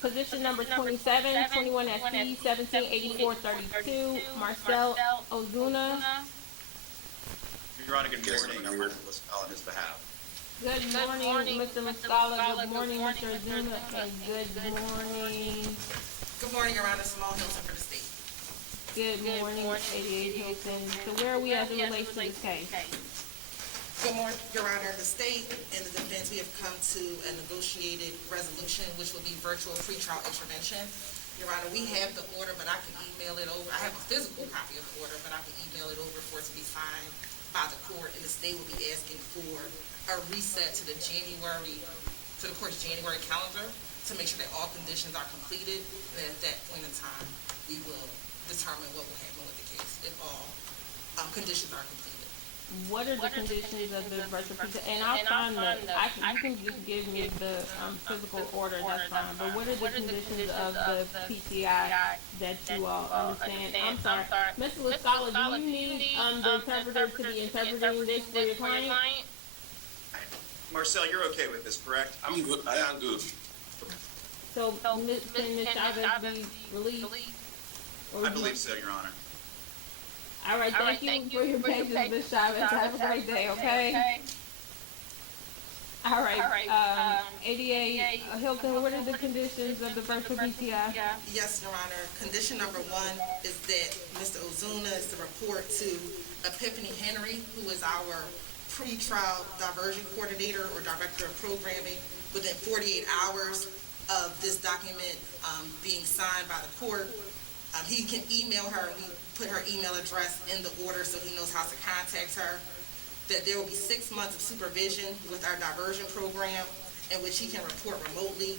Position number 27, 21 SC, 178432, Marcell Ozuna. Your Honor, good morning. I'm Marcell Ozuna on his behalf. Good morning, Mr. Muscala. Good morning, Mr. Ozuna. And good morning. Good morning, Your Honor. Simone Hilton for the state. Good morning, 88 Hilton. So where are we as it relates to this case? Good morning, Your Honor. The state and the defense, we have come to a negotiated resolution, which will be virtual pretrial intervention. Your Honor, we have the order, but I can email it over. I have a physical copy of the order, but I can email it over for it to be signed by the court, and the state will be asking for a reset to the court's January calendar to make sure that all conditions are completed, and at that point in time, we will determine what will happen with the case if all conditions are completed. What are the conditions of the virtual pretrial? And I'll find you can just give me the physical order, that's fine. But what are the conditions of the PCI that you all understand? I'm sorry. Mr. Muscala, do you need the interpreter to be interpreting this for your client? Marcell, you're okay with this, correct? I'm good. I am good. So, can Ms. Chavez be released? I believe so, Your Honor. All right, thank you for your patience, Ms. Chavez. Have a great day, okay? All right, 88 Hilton, what are the conditions of the virtual PCI? Yes, Your Honor. Condition number 1 is that Mr. Ozuna is to report to Epiphany Henry, who is our pre-trial diversion coordinator or director of programming, within 48 hours of this document being signed by the court. He can email her, and we put her email address in the order so he knows how to contact her. That there will be 6 months of supervision with our diversion program in which he can report remotely.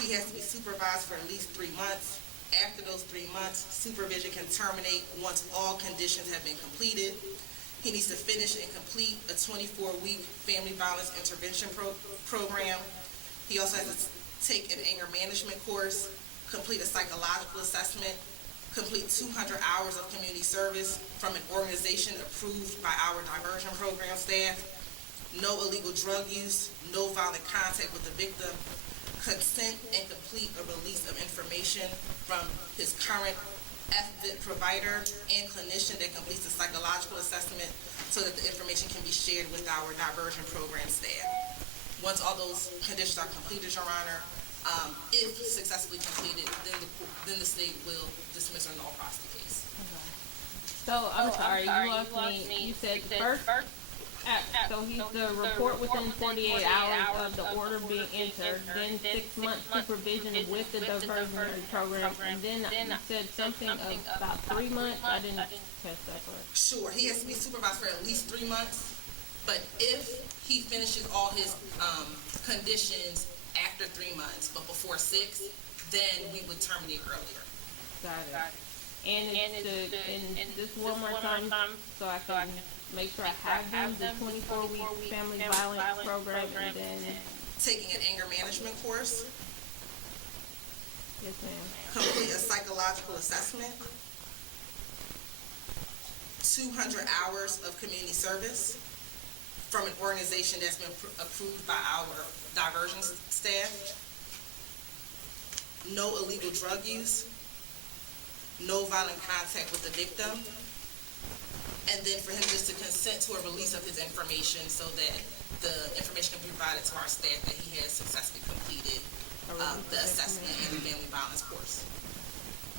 He has to be supervised for at least 3 months. After those 3 months, supervision can terminate once all conditions have been completed. He needs to finish and complete a 24-week family violence intervention program. He also has to take an anger management course, complete a psychological assessment, complete 200 hours of community service from an organization approved by our diversion program staff, no illegal drug use, no violent contact with the victim, consent and complete a release of information from his current FVIT provider and clinician that completes the psychological assessment so that the information can be shared with our diversion program staff. Once all those conditions are completed, Your Honor, if successfully completed, then the state will dismiss or null prosecute the case. Okay. So, I'm sorry, you lost me. You said first, so he's to report within 48 hours of the order being entered, then 6 months supervision with the diversionary program, and then you said something about 3 months? I didn't catch that part. Sure, he has to be supervised for at least 3 months, but if he finishes all his conditions after 3 months, but before 6, then we would terminate earlier. Got it. And just one more time, so I can make sure I have them, the 24-week family violence program, and then... Taking an anger management course, Yes, ma'am. complete a psychological assessment, 200 hours of community service from an organization that's been approved by our diversion staff, no illegal drug use, no violent contact with the victim, and then for him just to consent to a release of his information so that the information can be provided to our staff that he has successfully completed the assessment and the family violence course.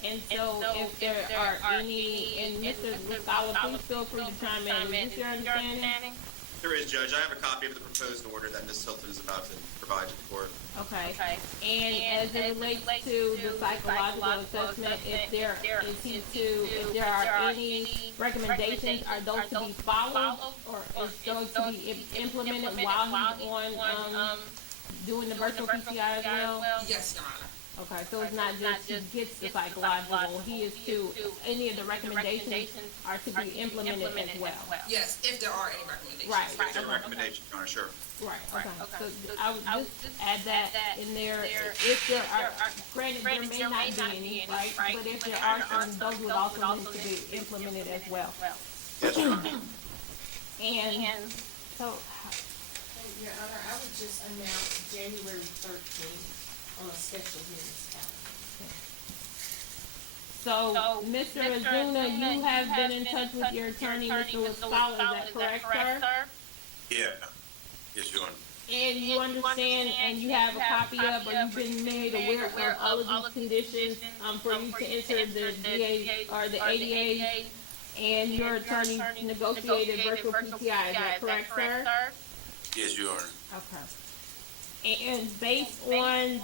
And so, if there are any, and Mr. Muscala, please feel free to chime in. Is this your understanding? There is, Judge. I have a copy of the proposed order that Ms. Hilton is about to provide to the court. Okay. And as it relates to the psychological assessment, if there are any recommendations, are those to be followed, or is those to be implemented while he's on doing the virtual PCI as well? Yes, Your Honor. Okay, so it's not just he gets the psychological, he is to, any of the recommendations are to be implemented as well. Yes, if there are any recommendations. Right. If there are recommendations, Your Honor, sure. Right, okay. So I would just add that in there. If there are, granted, there may not be any, right? But if there are some, those would also need to be implemented as well. Yes, Your Honor. And so, Your Honor, I would just announce January 13th on a special hearings calendar. So, Mr. Ozuna, you have been in touch with your attorney, Mr. LaScala, is that correct, sir? Yeah. Yes, Your Honor. And you understand and you have a copy of, or you've been made aware of all of these conditions, for you to enter the DA, or the ADA, and your attorney negotiated virtual PTI, is that correct, sir? Yes, Your Honor. Okay. And based on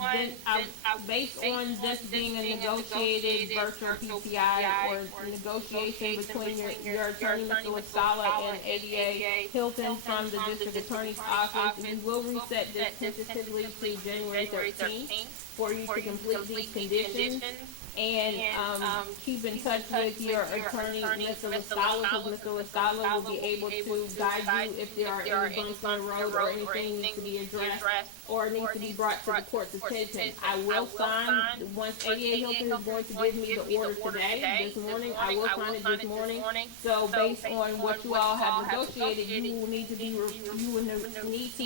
this being a negotiated virtual PTI or negotiation between your attorney, Mr. LaScala, and ADA Hilton from the district attorney's office, we will reset this tentatively to January 13th for you to complete these conditions. And keep in touch with your attorney, Mr. LaScala, because Mr. LaScala will be able to guide you if there are any bumps on the road or anything needs to be addressed or needs to be brought to the court's attention. I will sign, once ADA Hilton is going to give me the order today, this morning, I will sign it this morning. So based on what you all have negotiated, you will need to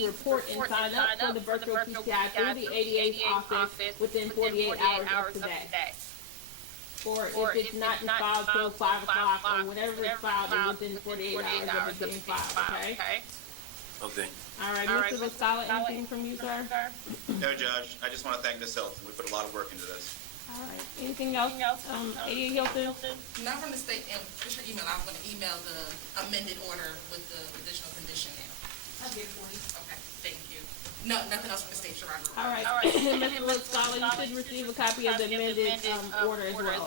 report and sign up for the virtual PCI through the ADA's office within 48 hours of today. Or if it's not filed till 5 o'clock or whenever it's filed, within 48 hours of it being filed, okay? Okay. All right, Mr. LaScala, anything from you, sir? No, Judge, I just want to thank Ms. Hilton. We put a lot of work into this. All right, anything else? ADA Hilton? Not from the state, and just your email, I'm gonna email the amended order with the additional condition now. I'll get it for you. Okay, thank you. No, nothing else from the state, Your Honor. All right, Mr. LaScala, you should receive a copy of the amended, order as well.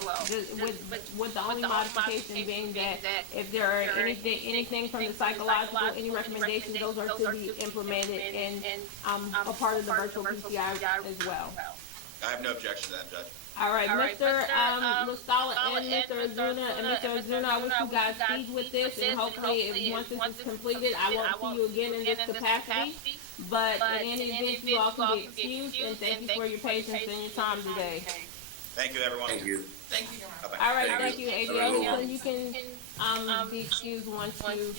With the only modification being that if there are anything from the psychological, any recommendations, those are to be implemented and, a part of the virtual PCI as well. I have no objection to that, Judge. All right, Mr. LaScala and Mr. Ozuna, I wish you guys speed with this, and hopefully, once this is completed, I won't see you again in this capacity. But in any event, you all can be excused, and thank you for your patience and your time today. Thank you, everyone. Thank you. Thank you, Your Honor. Bye-bye. All right, thank you, ADA. You can be excused once you